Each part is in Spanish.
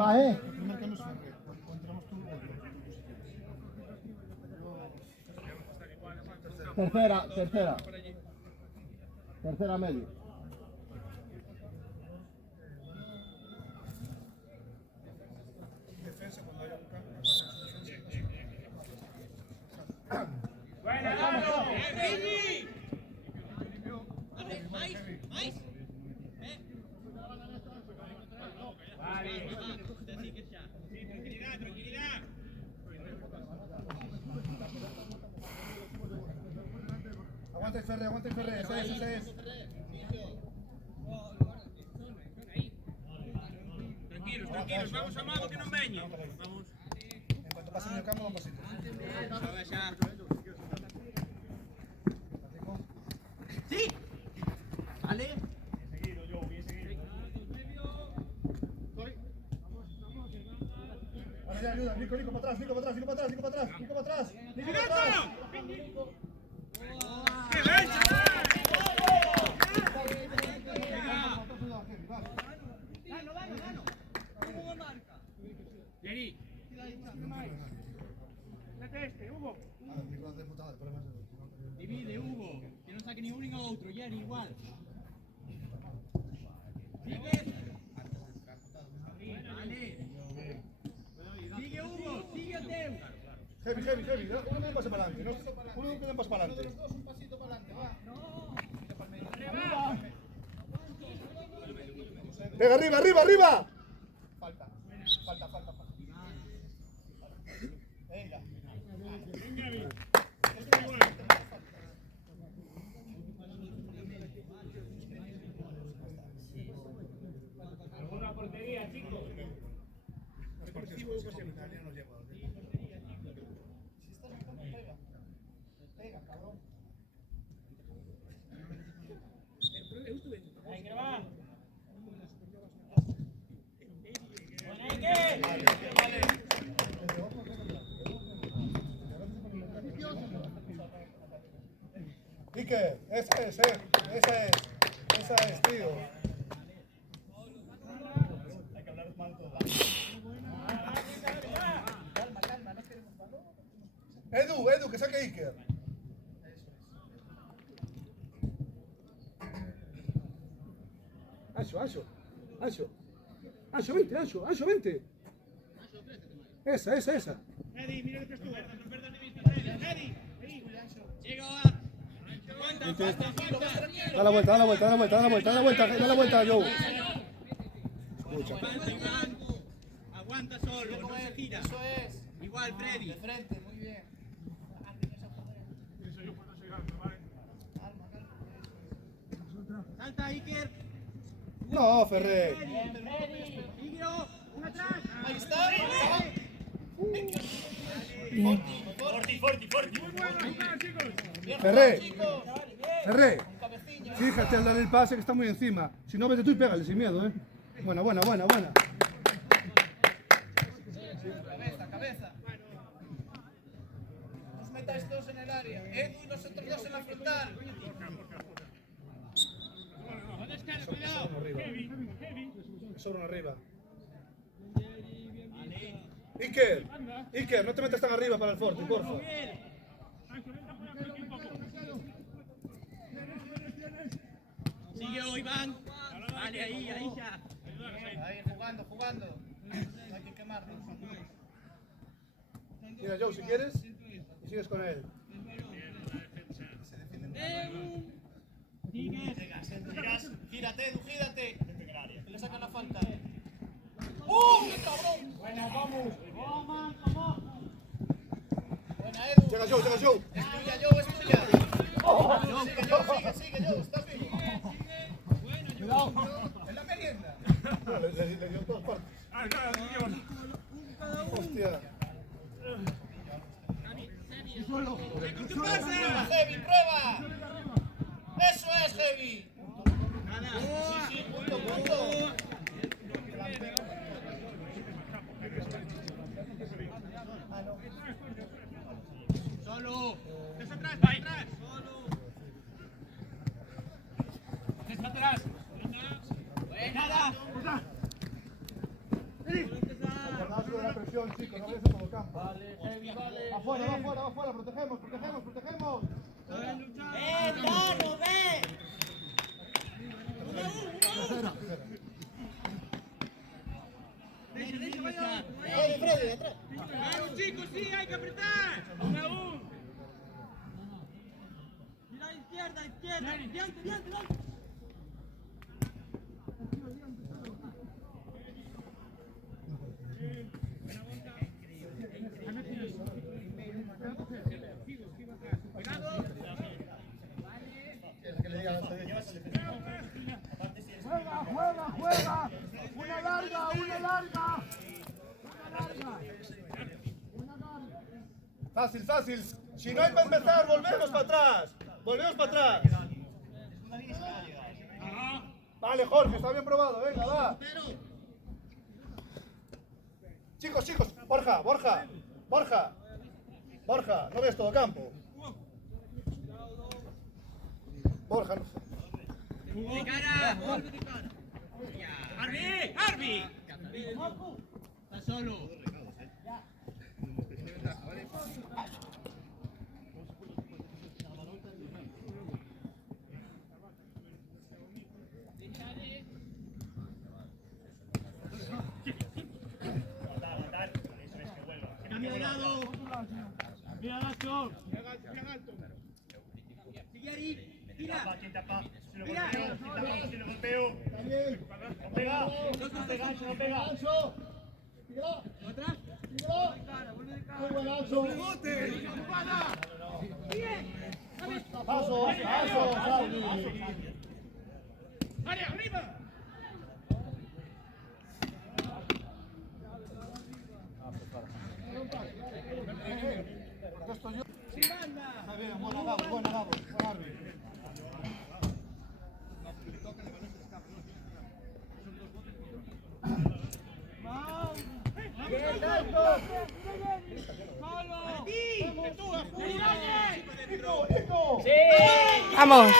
Va, El primer cambio es Ferrer. O entramos tú o yo. Tercera medio. Defensa cuando haya un cambio. Buena, Dano. Tranquilidad. Aguanta el Ferrer, ese es. Tranquilos, vamos Amado que non veñe. Vamos. En cuanto pase medio campo, vamos pasito. Xa. Sí. Vale. Ahora ya ayuda, Nico para atrás. ¡Qué bencha! Dano. ¿Cómo marca? Jerry. Hugo. Divide, Hugo. Que non saque ni un nin outro, Jerry, igual. Sigue. Vale. Sigue, Hugo. Sigue o teu. Heavy. Uno que den paso para adelante. Uno que den paso para adelante. Un pasito para adelante, va. Pega, arriba. Falta. Venga. Alguna portería, chicos. Pega, cabrón. Venga, va. Iker, esa es, tío. Hay que hablar mal todo. Calma, no queremos balón. Edu, que saque Iker. Ancho, vente. Esa. Eddie, mira que estuvo. Perdón, Eddie. Llega. Aguanta. Da la vuelta, Joe. Escucha. Aguanta solo, no se gira. Eso es. Igual, Freddy. De frente, muy bien. Salta, Iker. No, Ferrer. Igro, un atrás. Ahí está. Forti. Ferrer. Chicos. Ferrer. Cabecilla. Fíjate al dar el pase que está muy encima. Si no, vete tú y pégale sin miedo, ¿eh? Buena. Cabeza. No os metáis todos en el área. Edu y nosotros dos en la frontal. Sobran arriba. Iker, no te metas tan arriba para el forte, porfa. Sigue Iván. Vale, ahí ya. Ahí, jugando. No hay que quemarnos. Mira, Joe, si quieres, y sigues con él. Gírate, Edu, gírate. Que le sacan la falta. ¡Qué cabrón! Buena, vamos. Buena, Edu. Llega Joe. Es tuya, Joe, es tuya. Sigue, Joe, estás vivo. Cuidado. En la merienda. Le dio en todas partes. Hostia. ¿Qué pasa? Heavy, prueba. Eso es, Heavy. Nada. Sí, punto. Solo. Desde atrás. Solo. Desde atrás. Nada. presión, chicos, no vayas a todo campo. Vale, heavy, vale. Afuera, va afuera, va afuera, protegemos, protegemos, protegemos. Tano, ven. Tercera. Freddy, detrás. Vamos, chicos, sí, hay que apretar. Una. Mira, izquierda, izquierda. Diante, diante, diante. Juega, juega. Una larga, una larga. Fácil, fácil. Si no hay para empezar, volvemos para atrás. Volvemos para atrás. Vale, Jorge, está bien probado. Venga, va. Chicos, chicos. Borja, Borja. Borja. Borja, no ves todo campo. Borja, no. De cara. Harvey, Harvey. Está solo. Cambia de lado. Mira, Nacho. Sigue ahí. Tira. Mira. Gancho. Tira. Atrás. Tira. Muy buen gancho. Paso, paso, Salvi. ¡Área, arriba! Está bien, buena Gabo, buena Gabo. Buen árbitro. Vamos.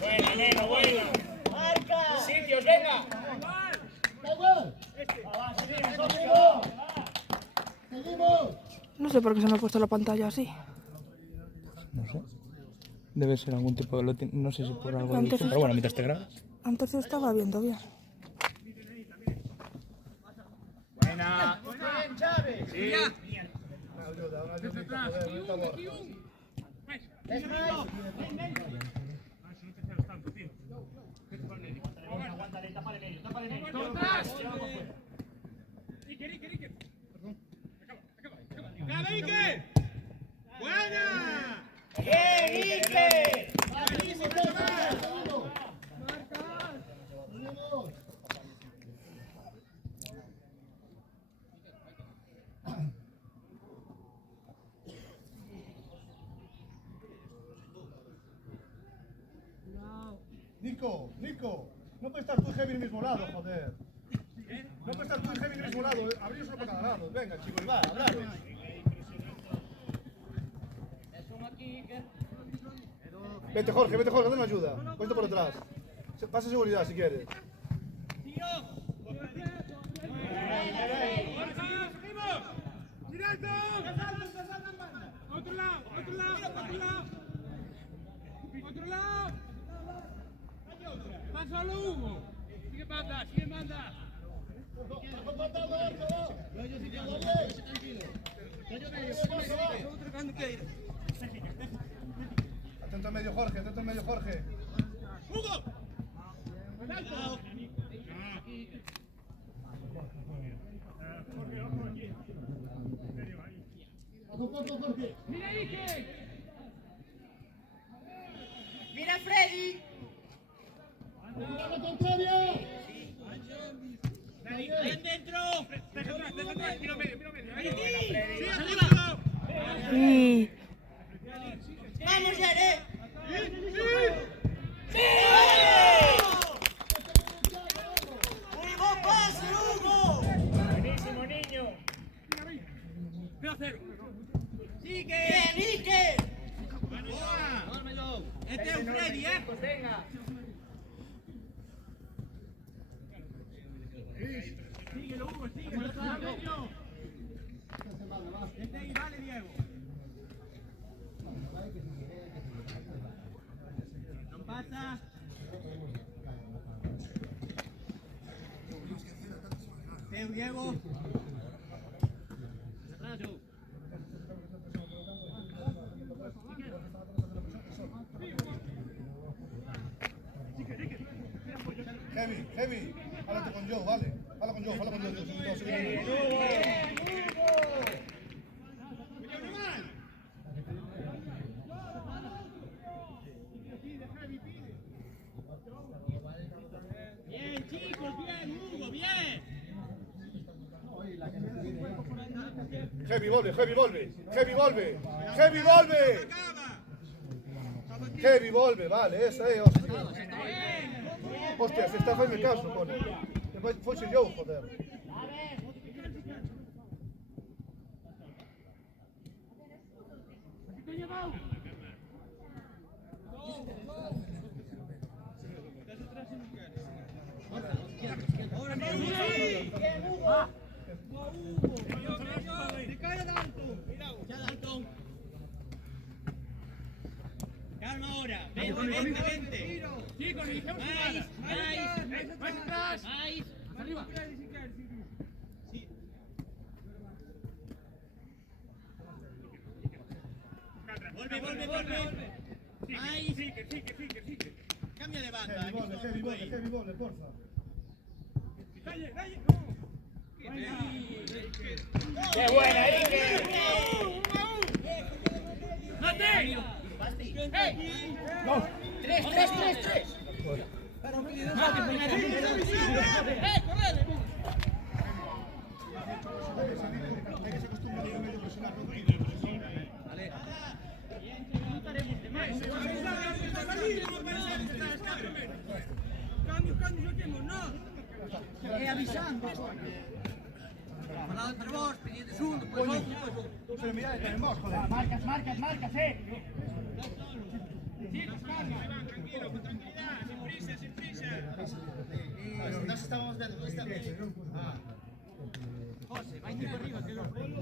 Buena, neno, buena. Marca. Sitios, venga. Seguimos. No sé por qué se me ha puesto la pantalla así. No sé. Debe ser algún tipo de... No sé si por algo de Antes edición, pero bueno, mientras te grabas. Antes se estaba viendo bien. Buena. Bien, Chávez. Sí. Una ayudita, joder, ahorita Borja. Aguántale, tápale medio, tápale medio. ¡Acaba, Ike! ¡Buena! ¡Bien, Ike! Nico, Nico, no puedes estar tú y Heavy en el mismo lado, joder. No puedes estar tú y Heavy en el mismo lado, abrir uno para cada lado. Venga, chicos, va, hablad. Vete, Jorge, dame una ayuda. Puesto por detrás. Pasa seguridad si quieres. ¡Otro lado! ¡Otro lado! ¡Otro lado! ¡Otro lado! ¡Va solo Hugo! ¡Sigue banda! ¡Sigue banda! Atento al medio, Jorge, atento al medio, Jorge. ¡Hugo! ¡Mira Ike! ¡Mira Freddy! ¡La contraria! ¡Ahí dentro! ¡Deja atrás! ¡Mira medio! ¡Ahí! ¡Sí, arriba! Sí. ¡Vamos, Yere! ¡Sí! ¡Muy buen pase, Hugo! ¡Buenísimo, niño! ¡0-0! ¡Sigue! ¡Bien, Ike! Este es un Freddy, ¿eh? Pues venga. Síguelo, Hugo, síguelo. Pasa. Diego. Atrás, Joe. Heavy. Háblate con Joe, vale. Habla con Joe. Bien, chicos, bien, Hugo, bien. Heavy vuelve. Heavy vuelve, vale, esa es, hostia. Hostia, se está facendo caso, pone. Foxe Joe, joder. Calma ahora, vente. Chicos, más atrás. Arriba. Vuelve. Cambia de banda. Heavy vuelve, porfa. ¡Qué buena, Iker! ¡Mate! ¡Tres! Avisando. Per vos, pedite subito, poi Se lo miráis con el mos, joder. Marcas, sin prisa. Pero nos estábamos viendo, ¿dónde estamos? José, va por arriba, que lo Claro.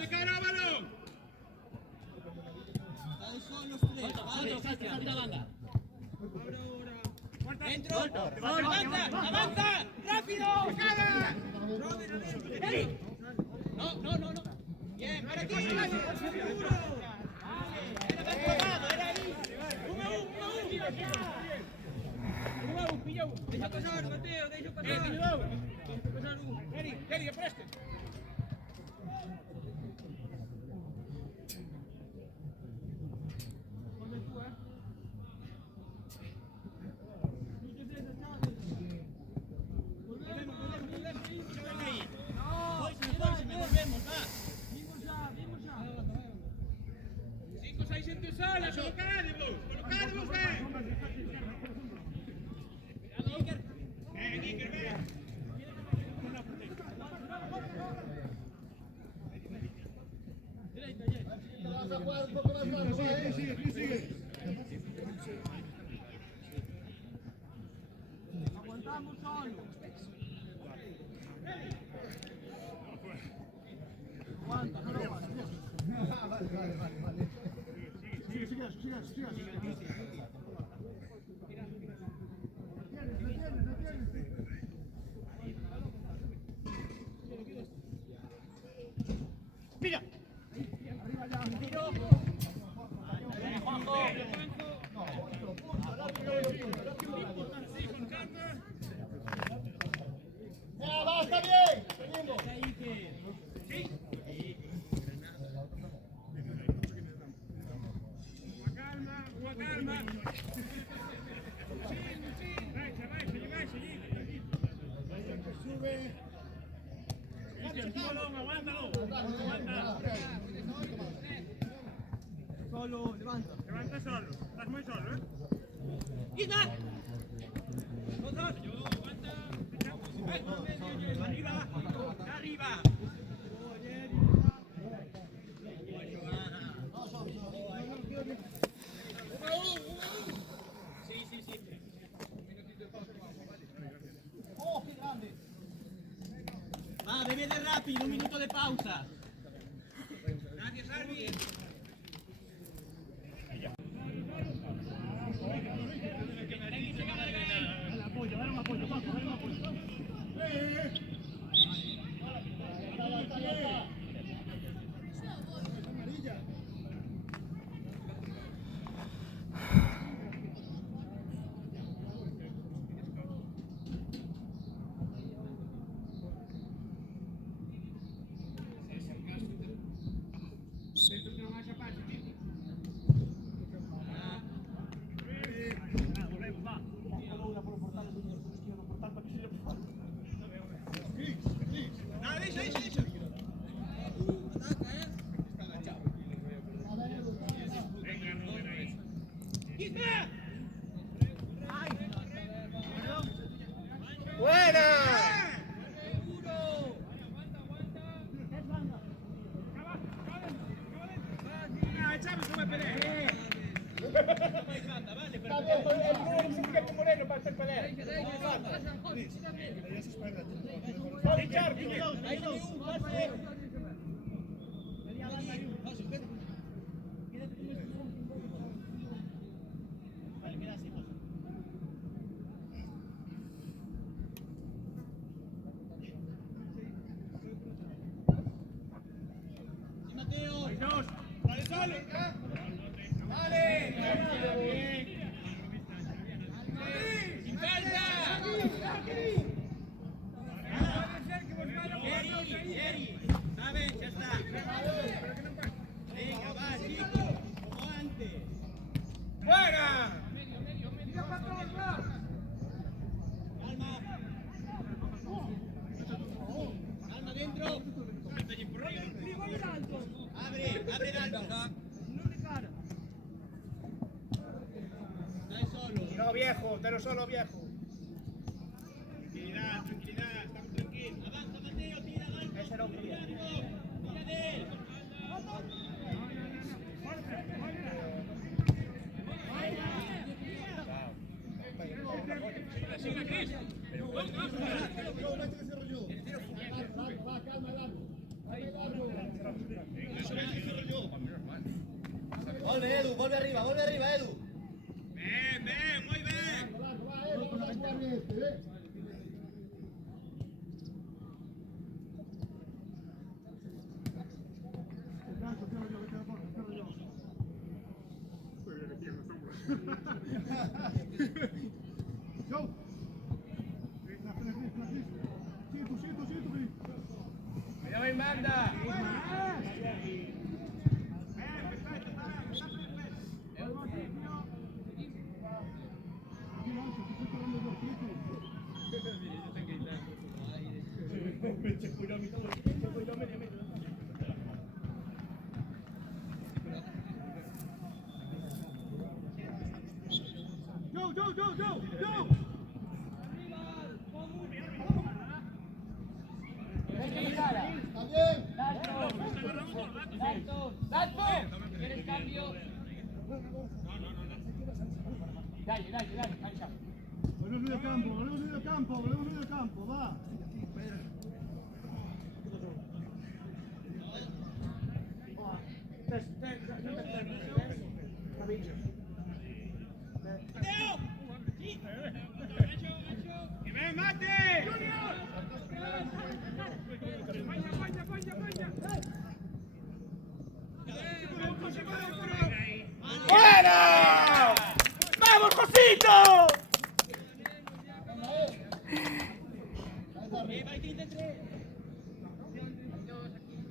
de cara, balón. Son los tres. Salta, banda. Dentro. Avanza. Rápido. Eric. No. Bien, para aquí. Era ahí. Pilla. Deja pasar, Mateo, deja pasar. Eric, preste. Sola, colocadvos, Iker, ven. Vas a jugar un poco más largo, Sigue. Aguantamos solo. Aguanta, no lo aguanta. Vale. Sigue. Mira. Ya, basta bien. Seguimos. Calma. Sube. Aguántalo. Solo, levanta solo. Estás muy solo, ¡Isma! Los dos. Aguanta. Arriba. Sí. ¡Oh, qué grande! Va, bebé de rápido, un minuto de pausa. Gracias, Arby. ¡Buena! No, viejo, pero solo viejo. Tranquilidad, tranquilidad, estamos tranquilos. Avanza, Mateo, tira, avanza. Ese era un Tira de él. Sigue, Cris. Vuelve, Edu, vuelve arriba, Edu. Bien, bien, muy bien. Go! Cuidado en banda. Go! Está bien. ¿Quieres cambio? Dale, cancha. Volvemos medio campo, va. ¡Que me mate! ¡Buena! ¡Vamos, Josito!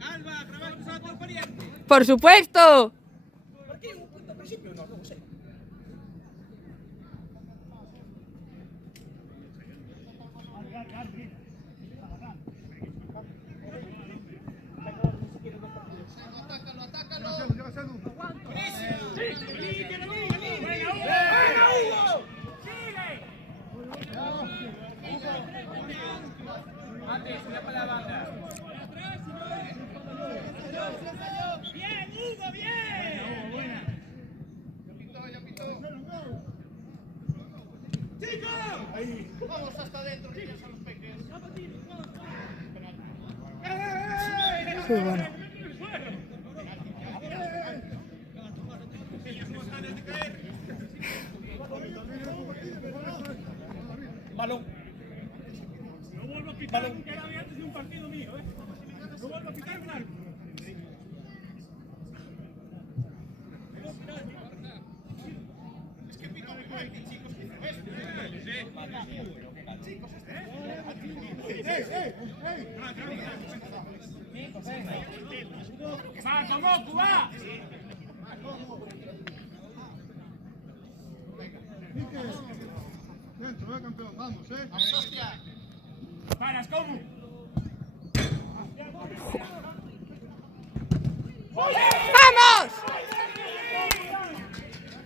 Alba, trabaja tu pariente. ¡Por supuesto! Bien, Hugo, bien. ¡Chicos! Vamos hasta adentro, que ya son los peques. Sí, bueno. Balón. No vuelvo a pitar un árabe antes de un partido mío, ¿eh? No vuelvo a pitar un árabe. Es que pito penalti, chicos, que no es. Chicos, ¡Va, Tomoku, va! Dentro, campeón, vamos, Vamos, hostia. ¡Paras, ¿cómo? ¡Vamos!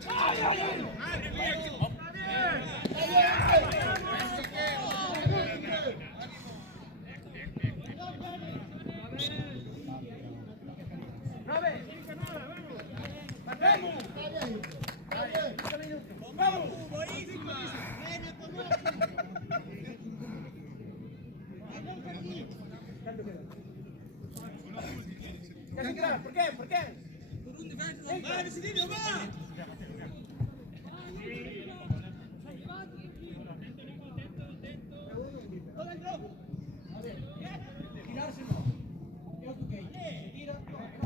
¡Vale! tirar? ¿Por qué? ¿Por qué? Va, Decidillo, va.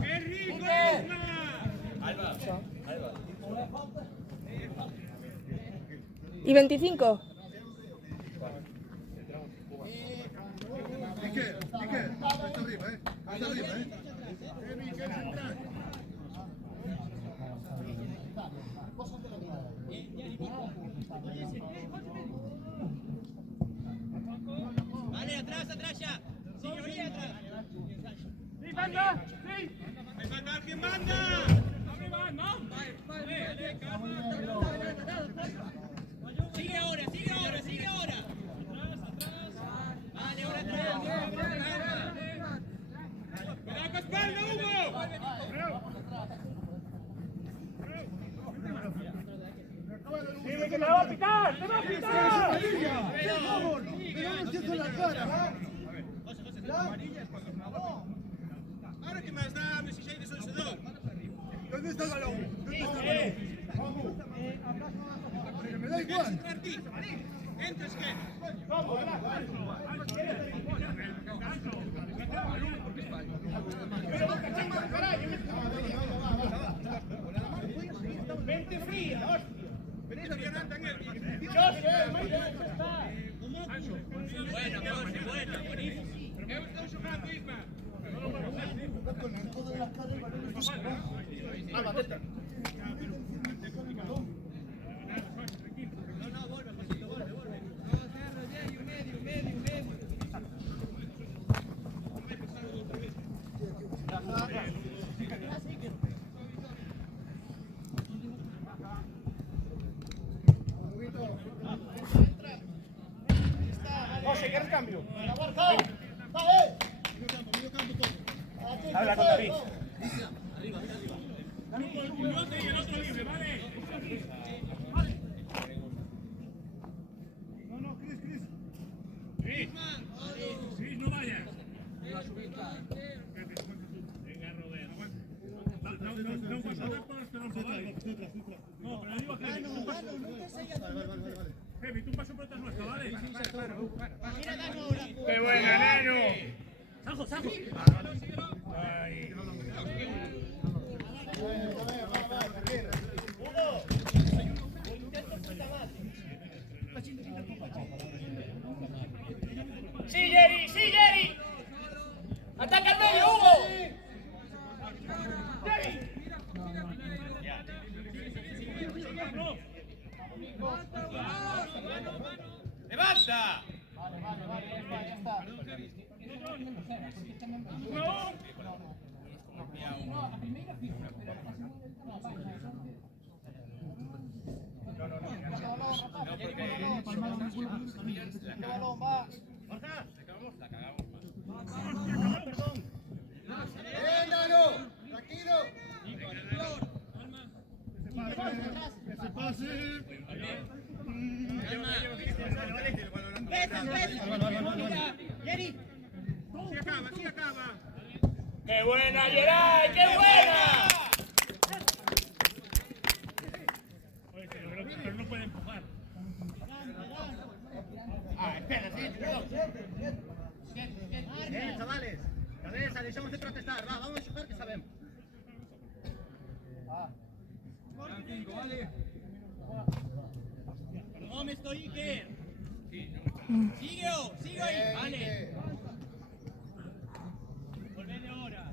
¡Qué rico, Isma! ¿Y 25? Miquel, está arriba, está arriba, Vale, atrás ya. Señoría, atrás. ¡Sí, banda! ¡Sí! ¿Quién manda? ¡Arriba, no! Sigue ahora. Vale, ahora atrás. ¡Cuidado con espalda, Hugo! ¡Dime que te va a picar! ¡Te va a picar! ¡Vamos! ¡Pero no siento la cara! Ahora que más dá, me si de solcedor. ¿Dónde está el balón? ¿Dónde está el balón? ¡Vamos! ¡Me da igual! Entres que. Vente fría, hostia. Venís a Fionanta en el. Buena, buenísimo. ¿Pero qué estamos jugando, Isma? Con el codo en la cara el balón está cerrado. José, ¿quieres cambio? Medio campo todo. Habla con David. No, Cris. Cris, no vayas. Venga, Robert. No pasa nada por esperar por vale. No, pero digo que... Vale. Heavy, tú paso por detrás nuestra, ¿vale? Mira, dale ahora. ¡Qué buena, neno! ¡Sajo! ¡Ay! ¡Sí, Jerry! ¡Ataca al medio, Hugo! ¡Levanta! Ya está. Balón, va. ¡Bien, Nano! ¡Tranquilo! ¡Ese pase! ¡Jerry! ¡Sí acaba! ¡Qué buena, Geray! ¡Qué buena! Oye, pero no puede empujar. Chavales, cabeza, deixamos de protestar, va, vamos a xogar que sabemos. ¡No me estoy Iker! ¡Sigue ahí! ¡Vale! ¡Volved ahora!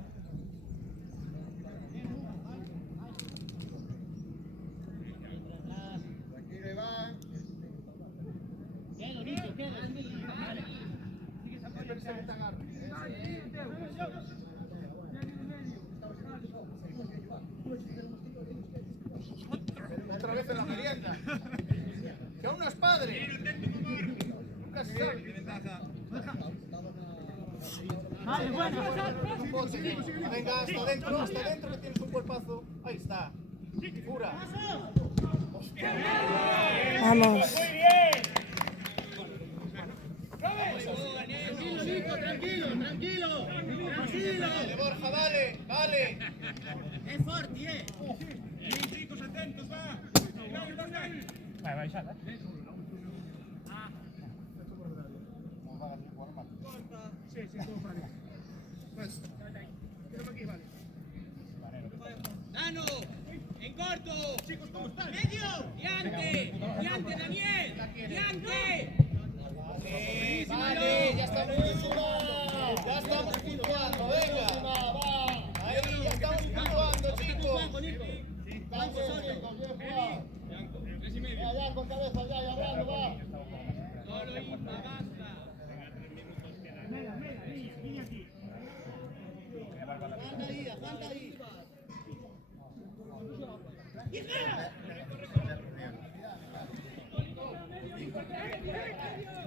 Tranquilo, Iván. ¡Quedo, Nico, quedo! ¡Vale! Otra vez en la merienda. Que aún no es padre. Nunca se sabe. Venga, hasta adentro, que tienes un cuerpazo. Ahí está. Pura. Vamos. Tranquilo. Dale, Borja, dale, dale. Es fuerte, Bien, chicos, atentos, va. Va, ya. Sí, todo vale. Dano, en corto. Chicos, ¿cómo están? Medio. Diante, Daniel. Diante. Vale, ya estamos puntuando. Ya estamos puntuando, venga. Ahí, ya estamos puntuando, chicos. Vamos, chicos, bien jugado. Ya, con cabeza, ya, Brando, va. Solo Isma, basta. Aguanta ahí.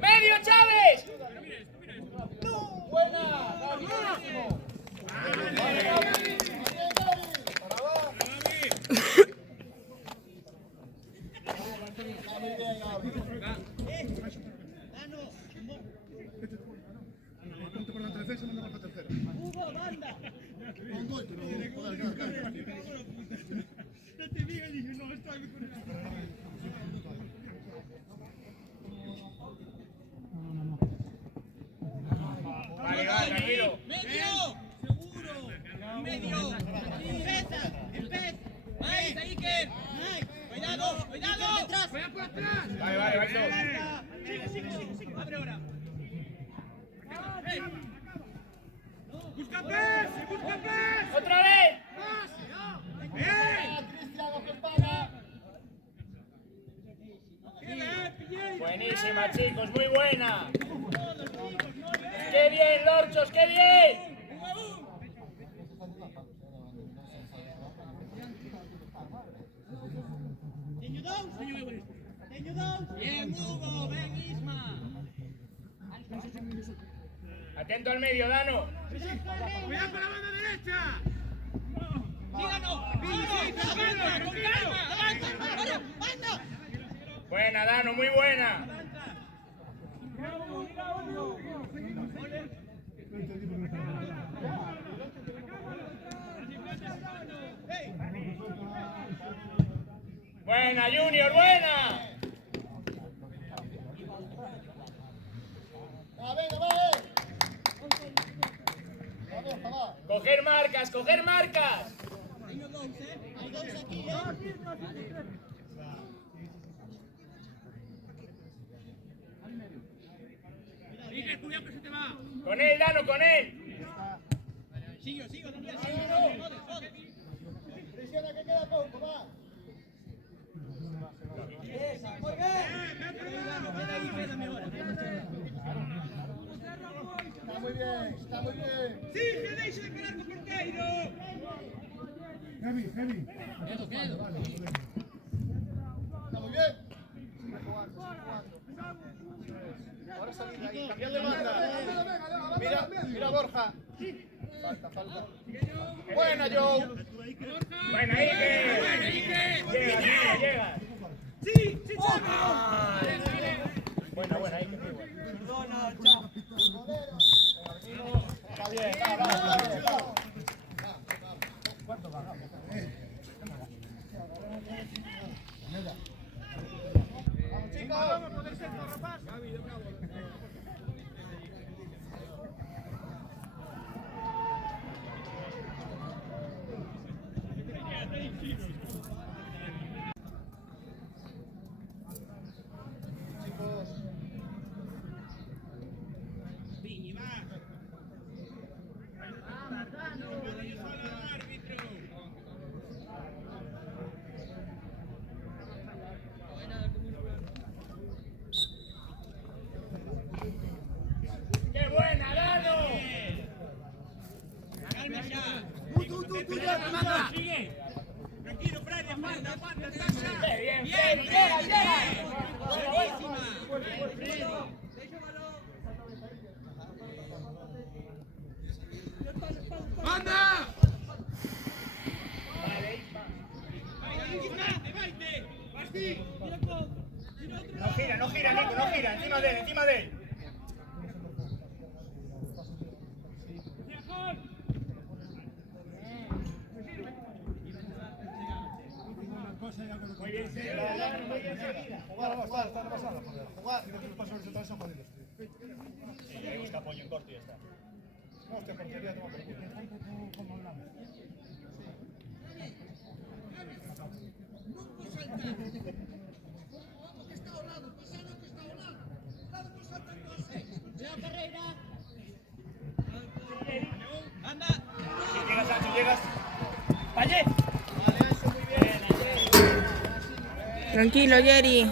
¡Medio, Chávez! Buena, Tranquilo. Medio. Seguro. Medio. Empieza. Ahí, Iker. Cuidado. Vaya por atrás. Vale. Sigue. Abre ahora. Busca pez. Otra vez. Buenísima, chicos, muy buena. ¡Qué bien, Lorchos, qué bien! Bien, Hugo, ven, Isma. Atento al medio, Dano. ¡Cuidado con la banda derecha! ¡Síganos! ¡Con calma! Buena, Dano, muy buena. Buena, Junior, buena. Coger marcas. Hay dos aquí, Cuidado que se te va. Con él, Dano, con él. Sigo, Daniel, joder. Presiona que queda poco, va. Muy bien. Está muy bien. Sí, se deixa de pegar co porteiro. Heavy. Está muy bien. Ahora salir ahí, cambiar de banda. Mira Borja. Falta. Buena, Joe. Buena, Iker. Llega. Sí, Buena, Iker. Perdona, chao. Está bien, va. Vamos, poder ser rapaz. ¡Qué buena, Dano! ¡Calma ya! ¡Sigue! Tranquilo, Freddy, aguanta, ¡qué bien, Freddy! ¡Llega! ¡Buenísima! ¡Anda! No gira, Nico, no gira. Encima de él. Jugar, no está pasando, joder. Jugar. Tiene que los pasos de son jodidos, tío. Sí, busca apoyo en corto y ya está. No, hostia, portería, toma por culo. ¿Cómo hablamos? Si llegas, Sancho, llegas. ¡Valle! Tranquilo, Jerry.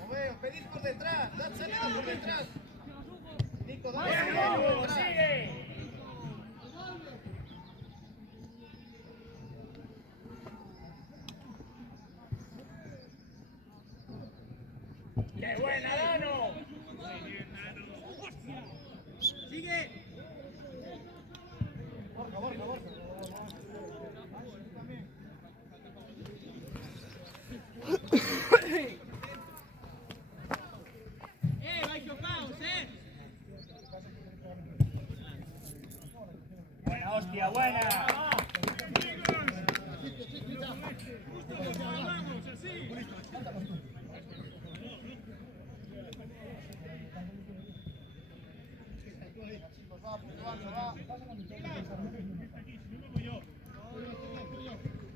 Romeo, pedís por detrás, dad salida por detrás. Nico, dad salida por detrás. ¡Qué buena, Dano! Buena, hostia, buena.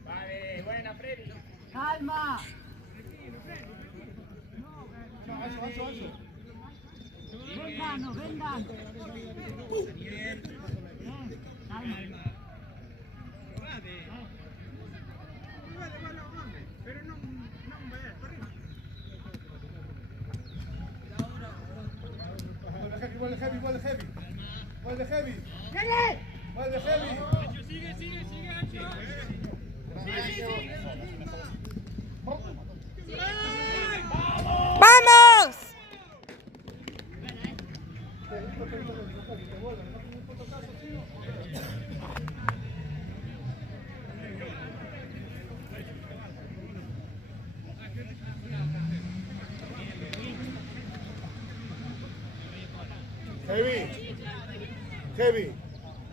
Vale, buena, Freddy. ¡Calma! Vengan, vengan. Calma. Vuelve heavy. Vuelve heavy. Sigue, Ancho. ¡Vamos! Heavy.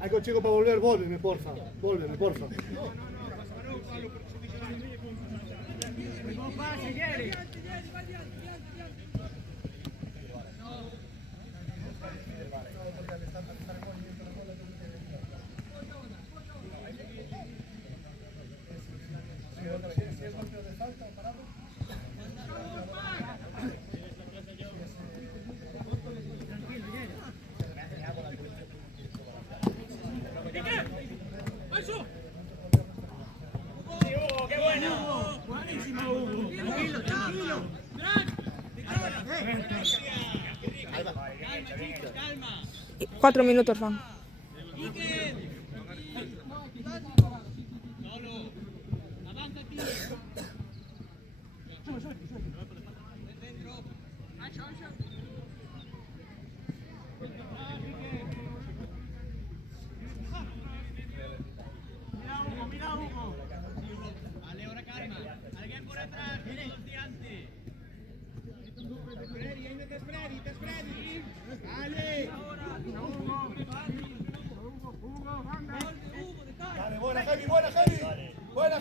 Hay contigo para volver, vuélveme, porfa. Sí, Hugo, qué bueno. Buenísimo, Hugo. Tranquilo. 4 minutos van. Mira, Hugo. Vale, ahora calma. Alguien por atrás, confiante. Vale. Vale, buena, heavy. Buena.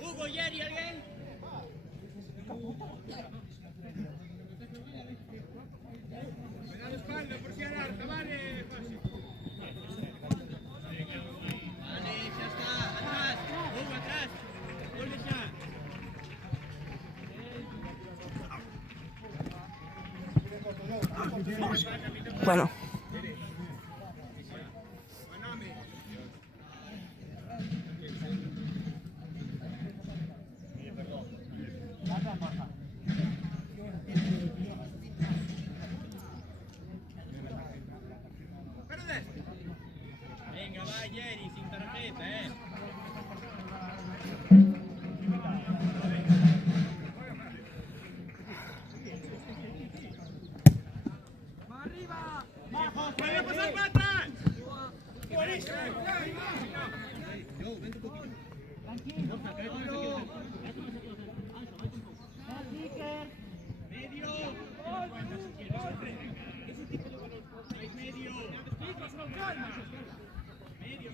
Hugo, Jerry, ¿alguien? Me da la espalda por si alarga, vale, fácil. Vale, ya está. Atrás. Hugo, atrás. Vuelve ya. Bueno. Jerry, sin tarjeta, ¡Puede pasar para atrás!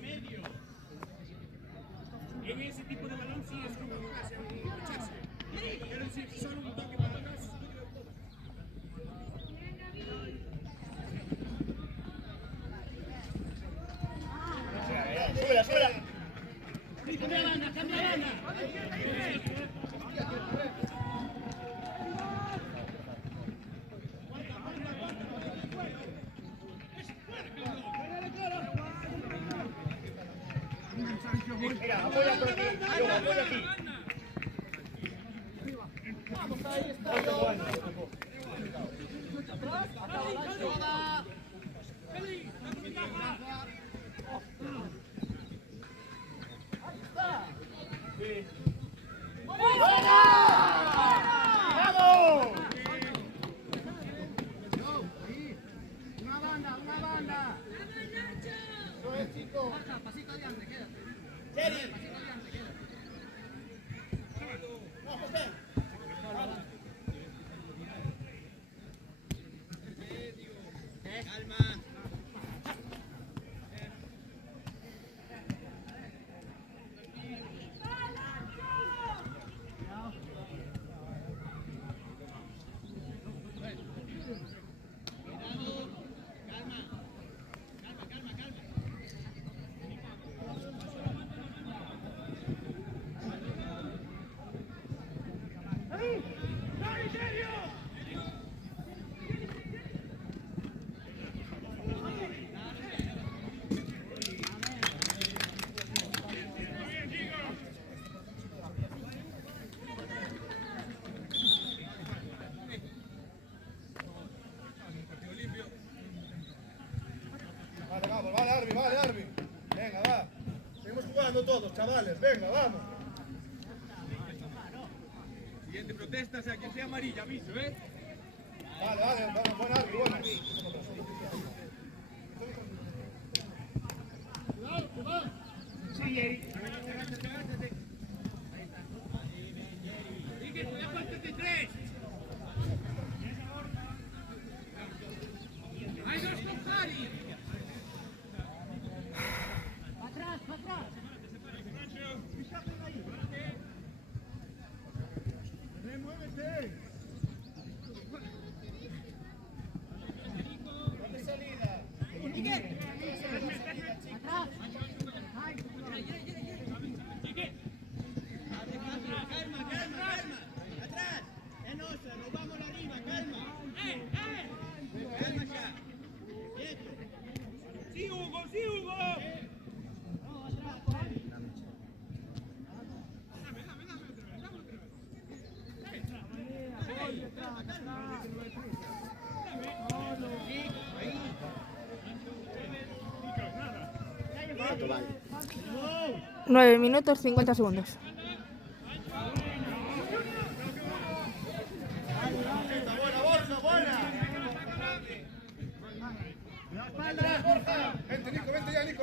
Medio. En ese tipo de balón sí es como echarse. Pero si solo un toque para atrás. Súbela. Cambia banda. Mira, apoya por aquí. Yo, apoya aquí. Una banda. Pasito adelante, quédate. Jerry. Calma. jugando todos, chavales. Venga, vamos. Siguiente protesta, sea quien sea amarilla, aviso, Vale, vale, vamos, buen árbitro, bueno. ¡Hay dos con Jari! Atrás, atrás. Muévete. Atrás. Calma. Atrás. Es nuestra, nos vamos arriba, calma. Calma ya. Quieto. ¡Sí, Hugo! ¡Sí, Hugo! Nueve minutos 50 segundos. Buena, Borja, buena. Vente, Nico, vente ya, Nico.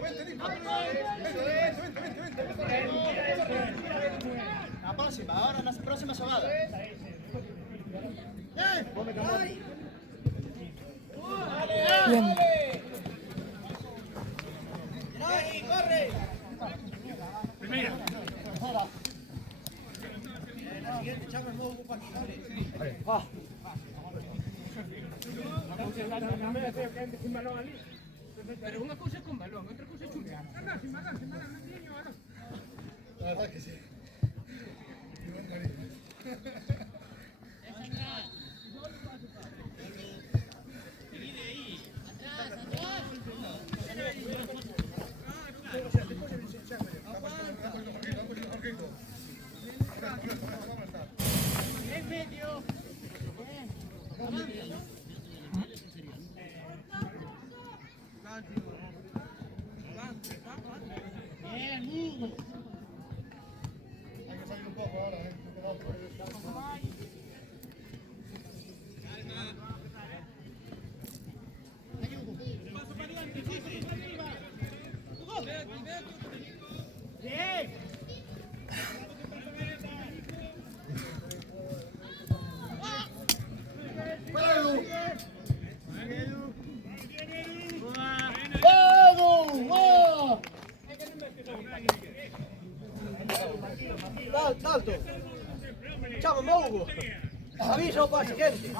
Vente, Nico. La próxima, ahora la próxima jugada. Bien. ¡Corre! Pero una cosa es con balón, otra cosa es chulear. La verdad que sí. En medio. Hay que salir un poco ahora, Cuidado por el Salto. Chamo, Hugo. Aviso para a siguiente.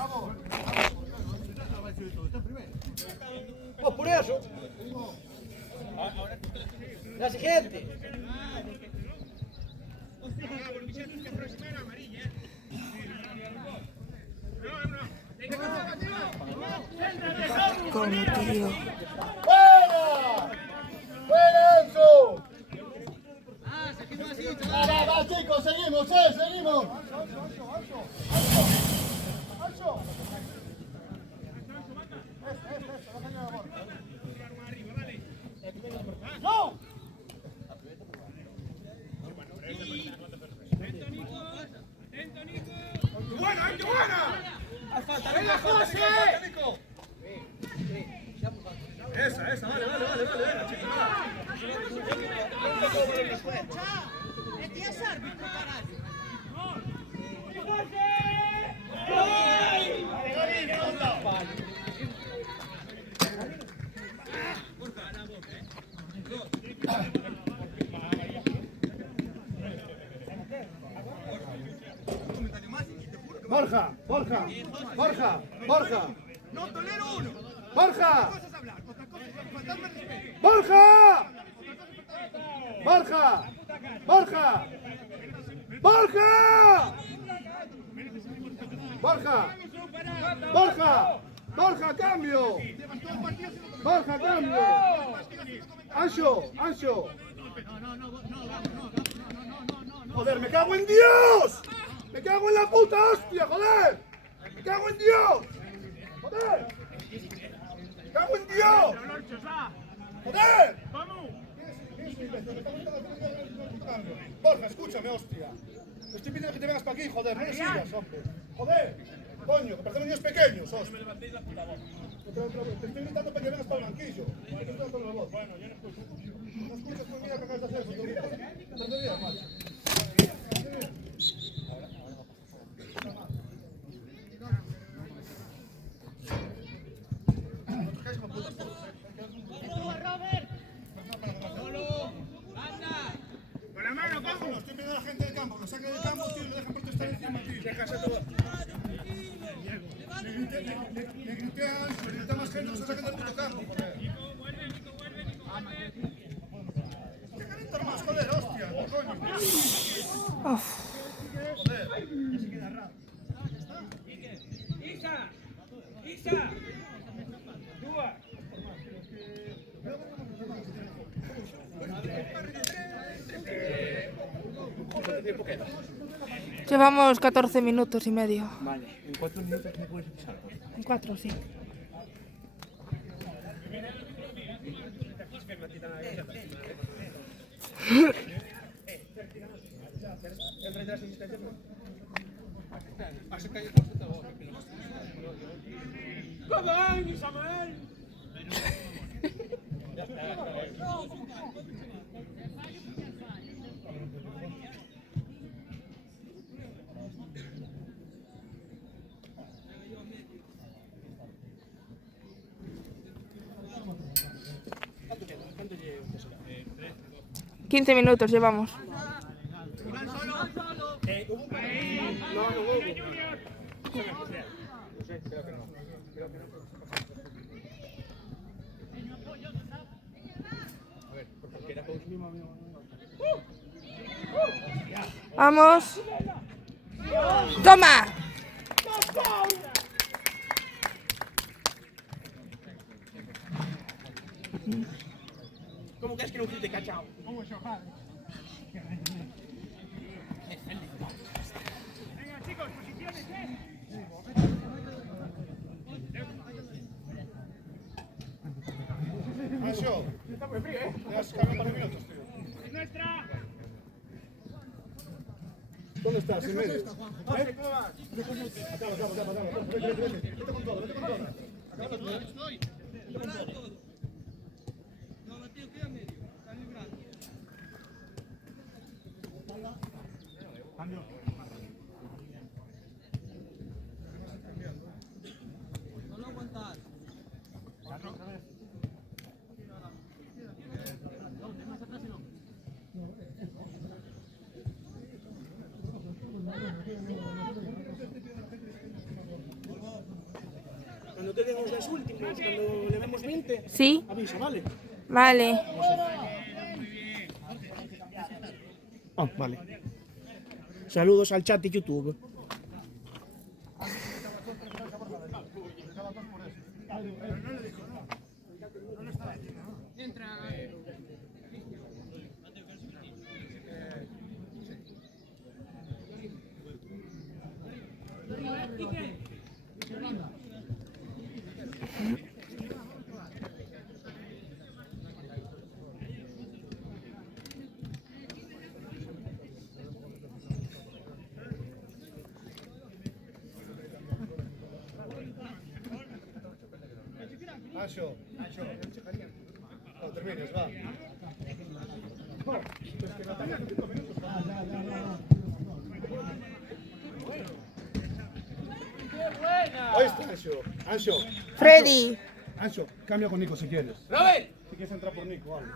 Pues por eso. La siguiente. Como tío. ¡Fuera! ¡Fuera eso! Va, chicos, seguimos, seguimos. ¡Ancho! ¡No! ¡Buena, qué buena! ¡Venga, José! Esa, vale, venga, chicos, Este es árbitro, carajo. Borja. No tolero uno. Borja. Cosas hablar, otra cosa es faltarme respeto. Borja. Cambio. Borja, cambio. Ancho. Joder, me cago en Dios. Me cago en la puta hostia, joder. Me cago en Dios. Joder. Me cago en Dios. Joder. Borja, escúchame, hostia. Te estoy pidiendo que te vengas para aquí, joder, no le sigas, hombre. Joder, coño, que parecemos niños pequeños, hostia. Te estoy gritando para que vengas para el banquillo. Bueno, yo no escucho. No escuchas, pues mira que acabas de hacer, si te gritas. Te días, macho. Con la mano, cojo. Estoy pidiendo a la gente del campo, lo saquen del campo, tío, y lo dejan protestar encima, tío. Le grité a Ancho, le grité a más gente, no se saquen del puto campo, joder. ¿Qué calientan más, joder, hostia? Coño. Joder. Isa. Dua. Llevamos 14 minutos y medio. Vale, en 4 minutos me puedes empezar. En 4, sí. ¡Vamos, Isamael! ¿Cuánto lleva usted? 15 minutos llevamos. No, no, Vamos. ¡Toma! ¿Cómo crees que no te cachao? Venga, chicos, posiciones, Ancho, te has cambiado para minutos, tío. ¿Dónde estás? En medio. Acaba. Vete con todo, vete con todo. Acaba todo. Vete con todo. Cuando te den los últimos, cuando le demos 20, Sí, avisa, ¿vale? vale. Ah, vale. Saludos al chat de YouTube. Anxo. No termines, va. Ahí está, Anxo. Freddy. Anxo, cambia con Nico si quieres. ¡Robert! Si quieres entrar por Nico, vale.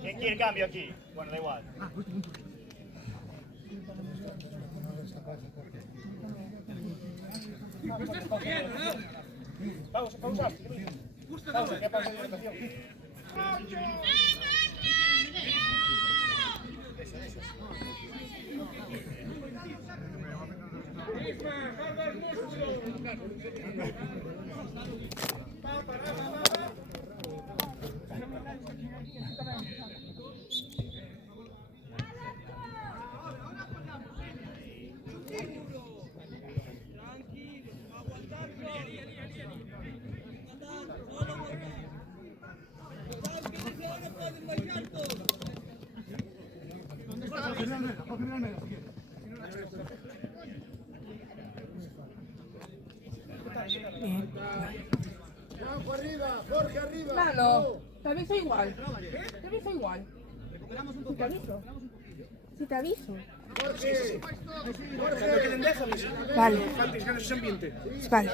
¿Quién quiere cambio aquí? Bueno, da igual. Vamos, pausa. Pausa, ¿qué pasa de orientación? Claro, te aviso igual. Te aviso igual. Si te aviso. Si te aviso. Cuando queden, déjame. Vale. Antes ganas ese ambiente. Vale.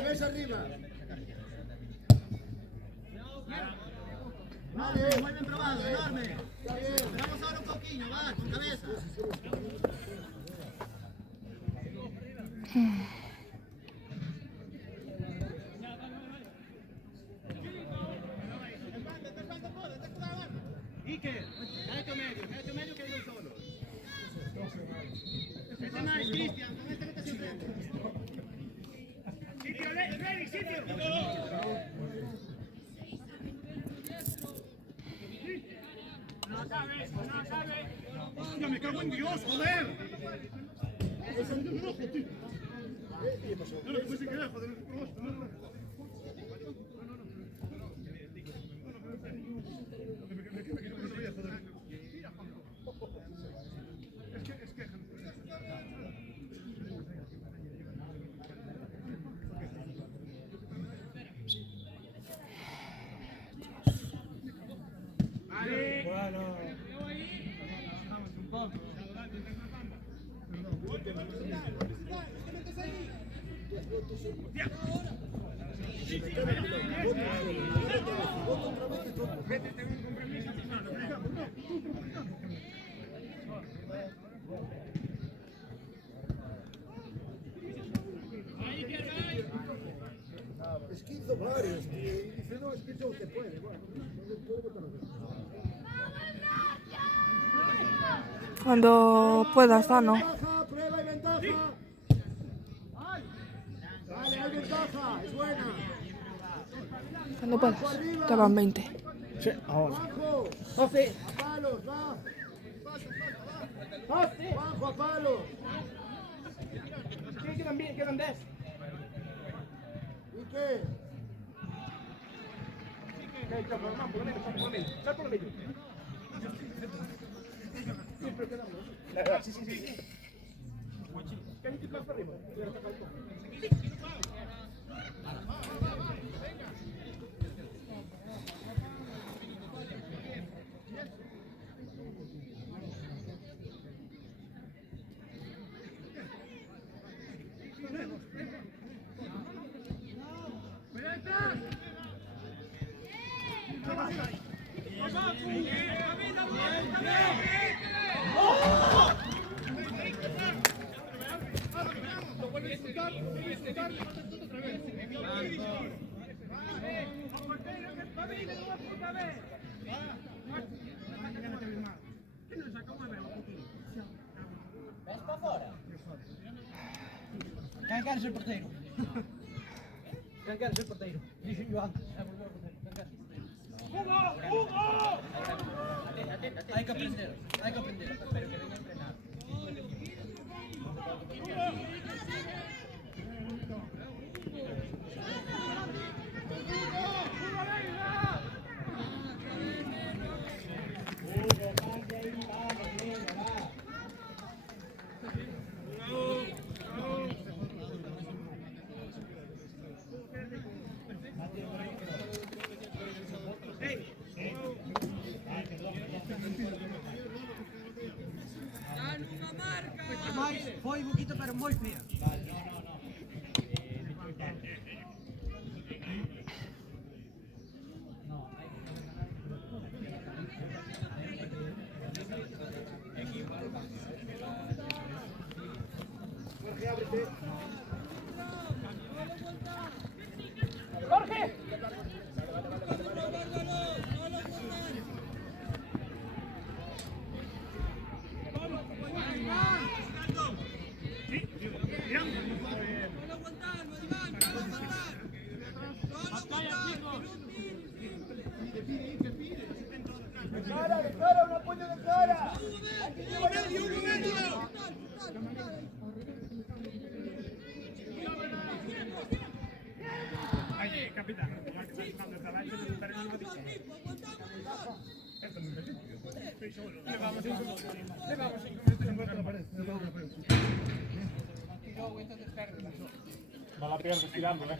Vale, muy bien probado, enorme. Esperamos ahora un poquillo, va, con cabeza. Ike, cállate medio que hay dos solos. Este más, Cristian, con este no te sorprende. Sitio, Freddy, sitio. No acabe. ¡Ya me cago en Dios, joder! No lo puse que era, joder. Esquizo varios, y dice, no, esquizo se puede, bueno, Cuando puedas, Dano. prueba y ventaja. Vale, hay ventaja, es buena. Cuando puedas. Que van 20. Sí, ahora. Juanjo, Hace. a palos, va. Juanjo, a palos. Sí, quedan bien, quedan 10. ¿Y qué? Sal por el medio. Sí. Que hay que ir más para arriba. Ves para fora. Quem quer ser porteiro? Quem quer ser porteiro? Dixo-lhe antes. É volver porteiro. Quem quer ser porteiro? Hay que aprender. Pero que venga a entrenar. Mais foi un poquito, pero moi fea. ¡Cara, un apoyo de cara! Ay, capitán. Levamos 5 minutos. No la pierdes tirando, ¿eh?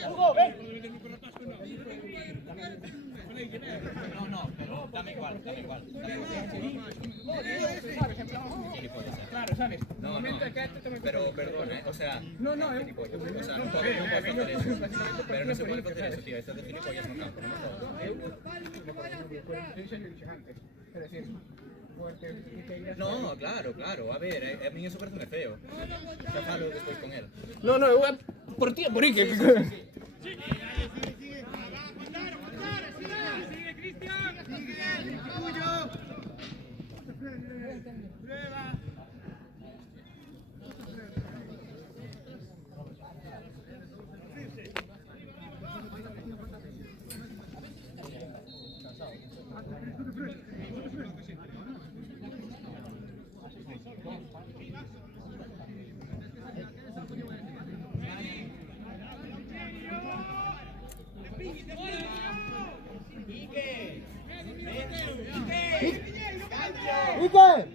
Hugo, ven. No, pero dame igual. Claro, ¿sabes? No, pero perdón, o sea... No, o sea, no puedes hacer eso. Pero no se puede hacer eso, tío. Estás de gilipollas no campo, no me jodas. No, claro. A ver, a mí eso parece feo. Sácalo después con él. No, por ti, por Ike. ¡Ike!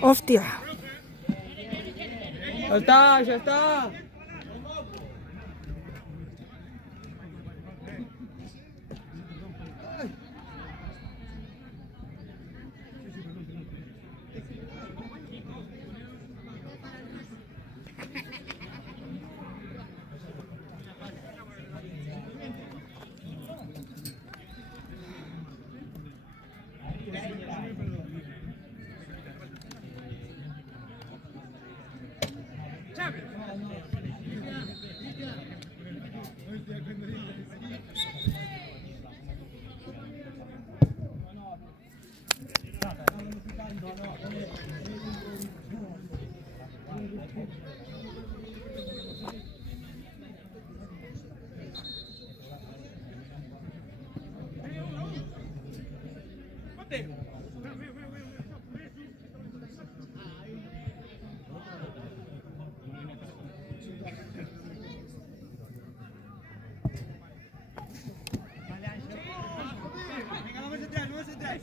Hostia. Ya está.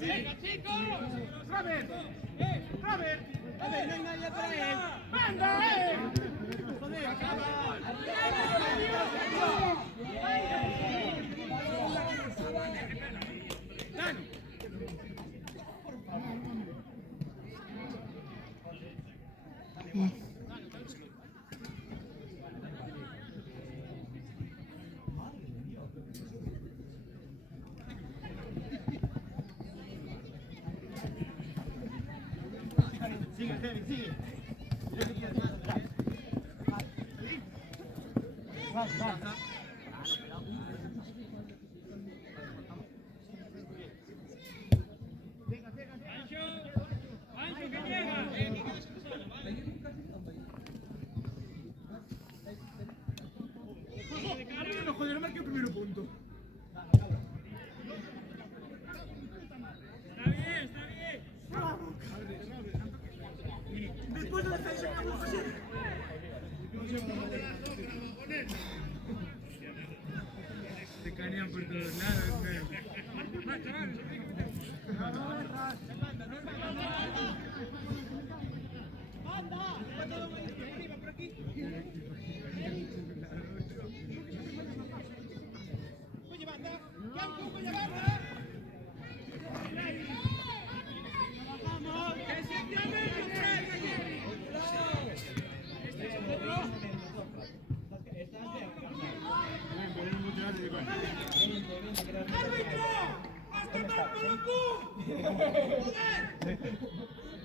¡Venga, chicos! ¡Robert! ¡Robert! A ver, no hay nadie por ahí. ¡Venga, ¡Joder, ¡Dani! Sigue, Kevin, sigue. Ancho, que llega. No, joder, no marqué el primer punto. Está bien, está bien. Después de la defensa, vamos a hacer. Se cañan por todos lados, pero.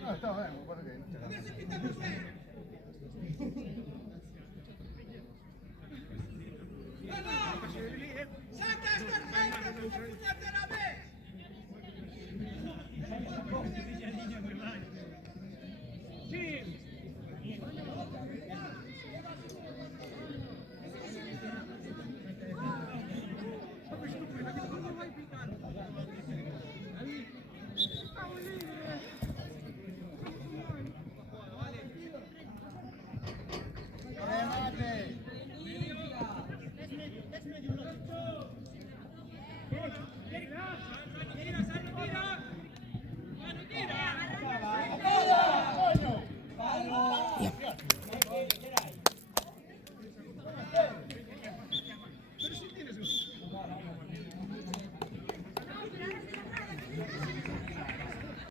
No, está bien, me parece que ¡Saca esta tarjeta, puñetera vez! Sí.